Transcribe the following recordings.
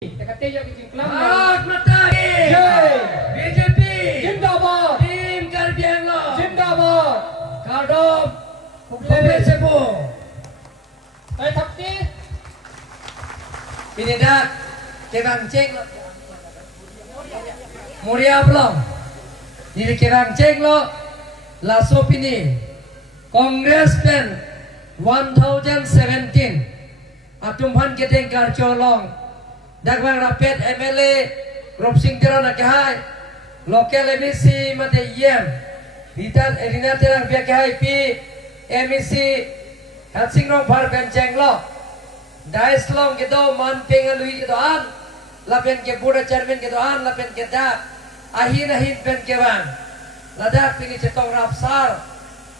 Katiya kikinklang Bharat Mata ki Jai. BJP Jindabad. Team Karbi Anglong Jindabad. Kadom Kompleks Sebu Tay Thakti. Pinidak Kebang Cek lo Muria Plong Dili Kebang Cek lo Laso Pini Kongres Pen 1017 Atumhan Keteng Karcolong Dagbang Rapet MLA Rob Singh Tero Nakahai Lokal MEC Mate Yem Hitan Elina Terang Biakahai Pi MEC Hatsing Rong Par Ben Cheng Lo Dais Long Kedo Man Penga Lui Kedo An Lapen Ke Buddha Chairman Kedo An Lapen Ke Dak Ahin Ben Keban Ladak Pini Cetong Rapsar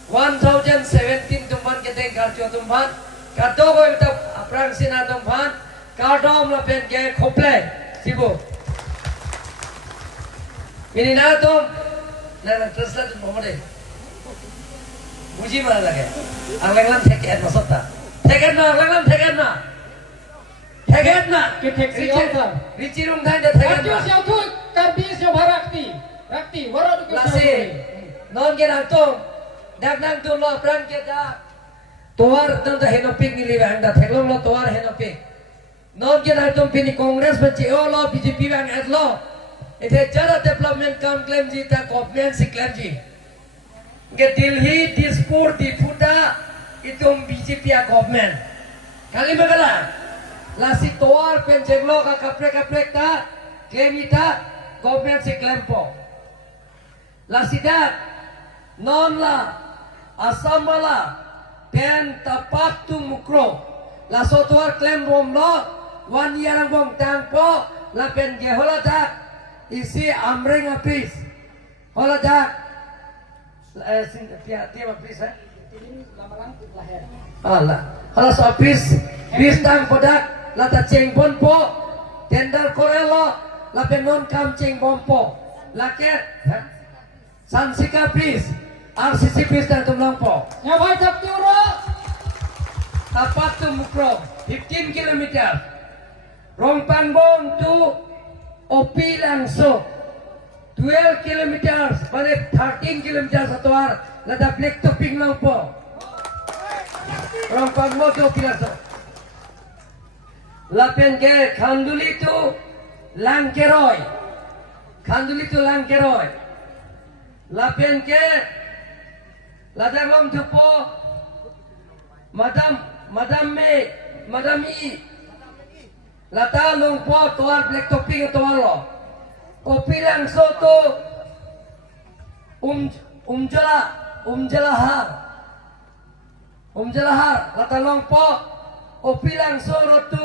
1017 Tumban Keteng Karcho Tumban Kato Ko Ito Aprang Sina Tumban Kadom Lapen Ke Kompleks Sebu Ini na tum na translate mo mo deh Muji mana lagi ang langlam theket masuk ta theket na langlam theket na Kitek siyota. Rici rum thai da theket Katiya na siyota karbi siya bharakti. Rakti waradu ke lasi non ke nang tum dak nang tum lo prang ke da tuar tum da henopik ni liwa anda theklom lo tuar henopik non ke nang tum pini kongres bachi o lo BJP bang at lo इधर जरा डेवलपमेंट काम क्लेम जी था गवर्नमेंट से क्लेम जी के दिल्ली दिसपुर दिफुटा इतुम बीजेपी आ government kali magala lasi toar penjenglo ka kapre ta claim ita government se claim po lasi da non la asam wala pen tapak tu mukro la so toar claim bom lo 1 year bom tang po la pen ge hola da isi amreng apis hola da tiap apis Allah kalau so apis bistang podak lata ceng bonpo tender korelo lapen non kam ceng bompo laket sansika pis RCC pis dan tumlongpo Ya bhai Thakti uro. tapat tu mukro 15 kilometer Rongpangbong to Opi langsung 12 kilometers pada 13 kilometers satu hari lada black topping longpo Rongpangbong to Opi langsung lapen ke Khanduli to Langkeroy lapen ke Ladang Tupo Madami Lata longpo tuar black topping tuar lo Kopi langsung to Umjalahar lata longpo Kopi langsung rotu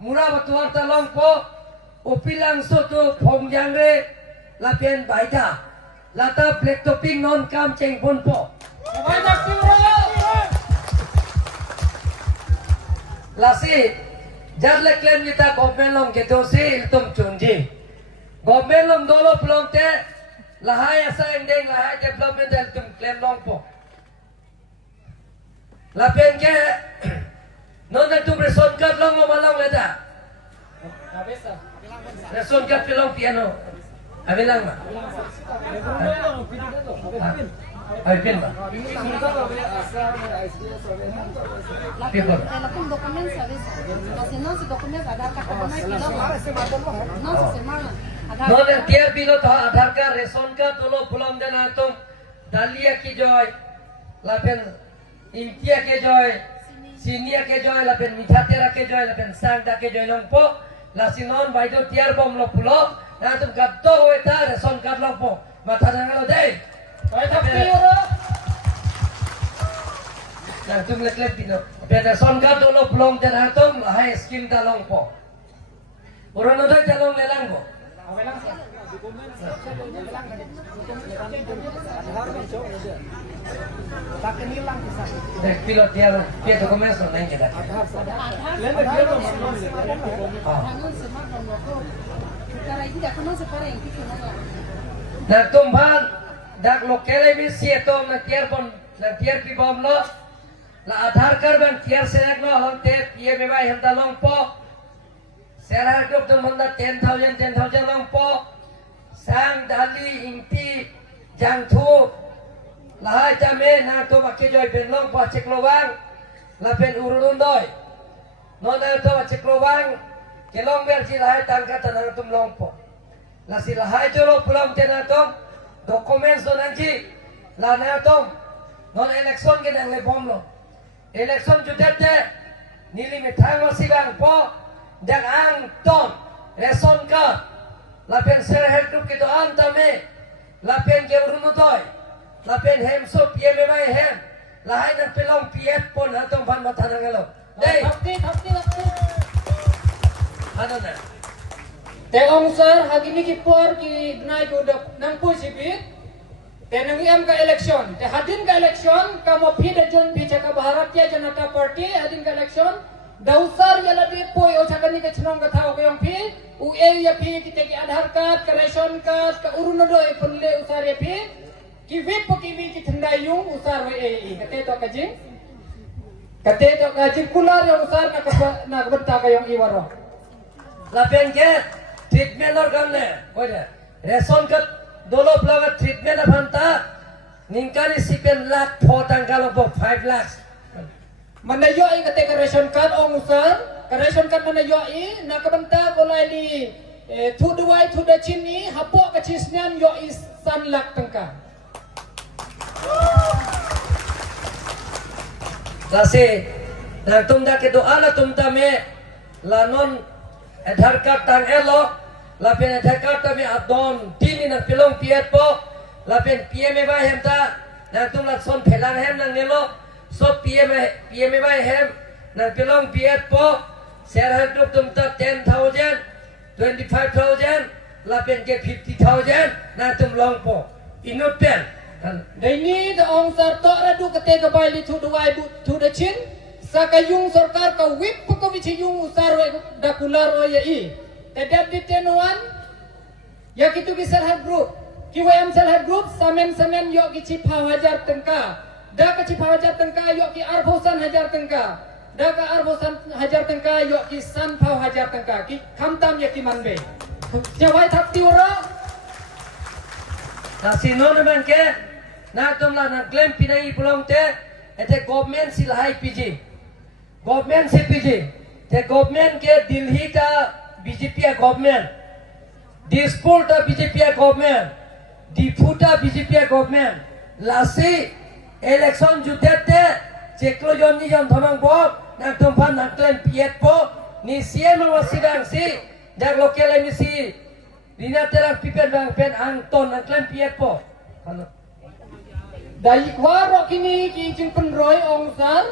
murab tuar ta longpo Kopi langsung to Phongjangre lapian baita lata black topping non kam ceng ponpo Ya bhai Thakti uro. lasi Jadle claim kita government long ke dosi iltum chunji government long dolo plong te lahai asa ending lahai development iltum claim long po lapen ke non tu reson card long malong leda Habisa. reson card pilong piano abilang ma Alvin ba People Con documentos a veces. Si no se documenta, dar carta con el no se semana. non tiar bilo to aadhar card reson card dolo pulam dena tum dalia ki joy lapen imtia ke joy sinia ke joy lapen mithatera ke joy lapen sangda ke joy longpo lasinon baido tiar bom lo pulo na tum gaddo hoeta reson card longpo matha dangalo dei Bhai Thakti uro. na tum leklep pino pe reson card dolo pulong dena tum hai scheme da longpo urano dai jalong lelang bo Awelang sa. dek pilot dia pia dokumen so nang kita No se mata loco. Cara ahí ya conoce para en qué no. na tumban dak lokele bi sietom na tiar pi bom lo la aadhar card ban tiar senak no hon te pie me bai hem da long po Serah grup teman dah 10,000 long po. Sang dali inti jang thu. Lahai jame na to makke joy pen long po cek lowang. La pen urun doi. Non na to cek lowang. Kelong ber si lahai tangka tanang tum long po. La si lahai jolo pulang tena tom. Dokumen so nanti. La na tom. Non election ke nang le bom lo. Election judet de. Nili metang masih bang po. Dan ang ton reson ka lapen serher grup kito antame lapen ke urunutoi lapen hem so pme bai hem lahai nan pelong pf pon hatom ban matana ngelo dei Thakti. hanana Te ong sir hagini ki por ki gnai ko dak nang pu sipit. Te nang em ka election. Te hadin ka election ka mo phi de jon phi ka Bharatiya Janata Party hadin ka election. Dausar ya ladi poi o chakani ke chnong ka thao ko yong phi u e ya phi ki te ki Aadhaar card ka ration card ka urunodo e punle usar ya phi ki vip ki vi ki thandai yung usar e kate to ka jing kate to ka circular yang usar na ka benta ka yong iwaro. lapen ke treatment or gamne koide reson ka dolo plaga treatment abanta ningkani sipen lakh photang kalo 5 lakhs Manayo ay kate ka ration card ong usar ka ration card manayo ay nakabenta ko lai ni thu duwai thu da chin ni hapo ka chisnyan yo is san lak tangka. Lasi nang tumda ke doa la tumta me lanon Aadhaar card tang elo lapen Aadhaar card tame adon tini nang pilong piet po lapen pme ba hem ta nang tum la son phelang hem nang nelo so pme ba hem nang pilong piet po share group tumta 10,000 25,000 lapen ke 50,000 nang tum long po inut pen Dai ni da ong sar to ra du kate ka bai li thu duwai bu thu da chin sa ka yung sarkar ka whip ko bichi yung usar we da kular o ya i. Tedap di tenuan ya kitu ki self group ki wm self group samen yo ki chipha hajar tengka da ka chipha hajar tengka yo ki arbosan hajar tengka da ka arbosan hajar tengka yo ki san phau hajar tengka ki khamtam ya ki manbe jawai thakti ora Nasi non man ke na tum la na claim pinai pulang te ete government silahai piji government se piji te government ke Delhi ka BJP ya government Dispur ta BJP ya government Difuta BJP ya government lasi election judet te ceklo jon ni jon thamang bo na tum phan na claim piet po ni siem wasidang si dak lokal emisi Rina terang pipen bang pen angton ang klaim piet po. Dai kwaro kini ki jing penroy ong sar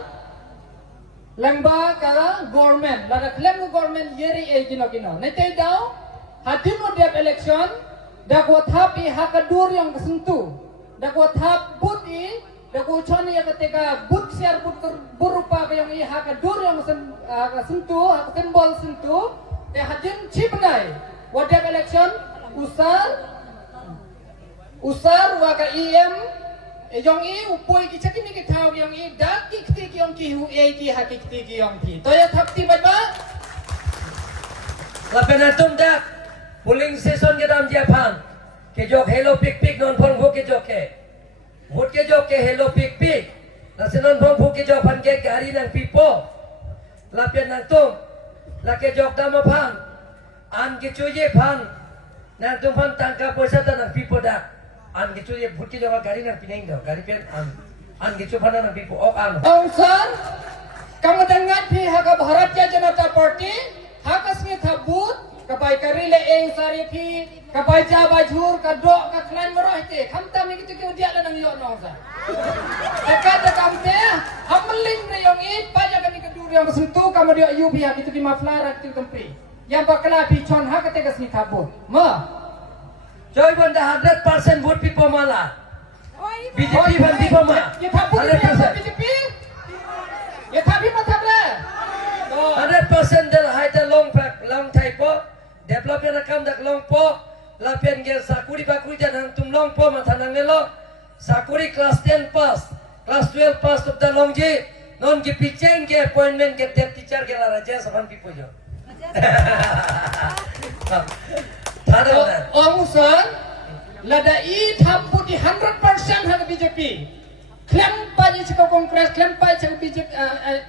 lamba ka government la klem ko government yeri e kino nete daw hadin mo dia election da ko thap i hakadur yang kesentu da ko thap but i da ko choni ya ketika but share but berupa yang i hakadur yang kesentu hakembol sentu te hadin chipnai wadak election usar waka em yong i upoi ki chakini ki thau yong i dak ki kti ki yong ki hu e ki hakik ti ki yong ki to ya thakti ba Lapenatum dak polling session ke dam Japan ke jok hello pik non phong ho ke jok ke vote ke jok ke hello pik nasi non phong ho ke jok pan ke hari nang pipo lapenatum la ke jok dam phan an ke chuje phan nang tum phan tangka poisa ta nang pipo dak an ke chuje vote ke jok gari nang pineng do gari pen an ke chu phan nang pipo ok an ong san kang dangat phi ha ka Bharatiya Janata Party ha ka smi thabut kapai karile eng sari phi kapai ja bajhur ka do ka klan merohte khamta mi kitu ki dia nang yo no sa dekat kamte hamling ne yong i paja kami kedur yang sentu kamu dia UP ha kitu ki maflara kitu tempi yang bakla pi chon ha kate ka smi thabut ma joy banda 100% vote pipo mala BJP ban pipo ma ye thabut 100% BJP ye thabi ma thabla 100% del haita long thai po development akam dak long po lapen gel sakuri bakuri janang tum long po mathanang lelo sakuri class 10 pass class 12 pass of the long ji non ki picheng ke appointment ke tep teacher ke la raja saban pipo jo Thada dah. Ong sir, lada I thapu di 100% hak BJP. Klaim pa je ke Kongres, klaim pa je BJP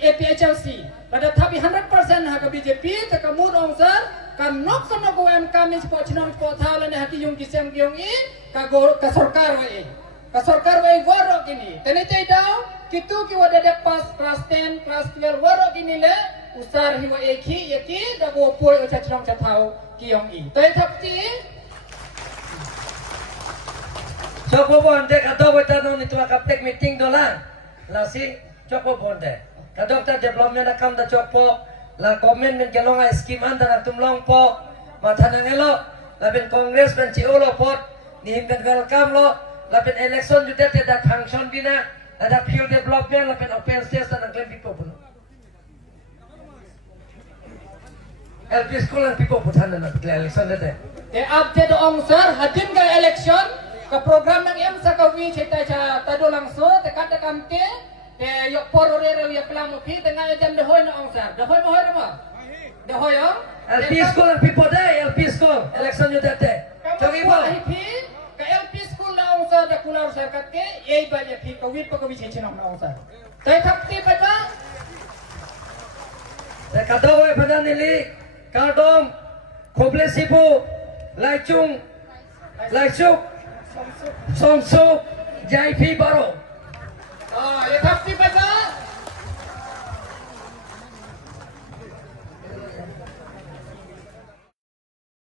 APHLC. Lada thapi 100% hak BJP, tak kemun ong sir, kan nok kan go MK ni sepok chinong sepok thau le hak yung kisem gyong I, ka sarkar wa I. Ka sarkar wa I warok gini. Tene tai dau, kitu ki wada de pas class 10, class 12 warok gini le, usar hiwa eki yaki da go poi o chinong thau ki yong I. Tai thap ti Choko bonde kadok kita non itu akaptek meeting dolan. Lasi choko bonde. Kadok ta development akam da choko la komen men gelonga skim anda na tumlong po. Mathanang elo la ben kongres ben ciolo pot ni ben welcome lo la ben election judet da function bina ada field development la ben open space dan klem pipo pun. LP school and pipo putan na election dete. update ong sir hadin ka election ka program ng em sa kawi chita cha tado langso te kata kamte te yok poro re ya klamo pi te ngai jam de hoy na ong sir de hoy mo hoy ma de hoy yo LP school and pipo day LP school election judet te. Jogi bo. pi ka LP school na ong sir de kular sir katte ei ba ye pi ka wi pa ka wi chinong na ong sir tai thapti pa ta Te kadok we pada nili kardom khoble sipu laichung laisuk Songsu JP Baro. ye thapti pa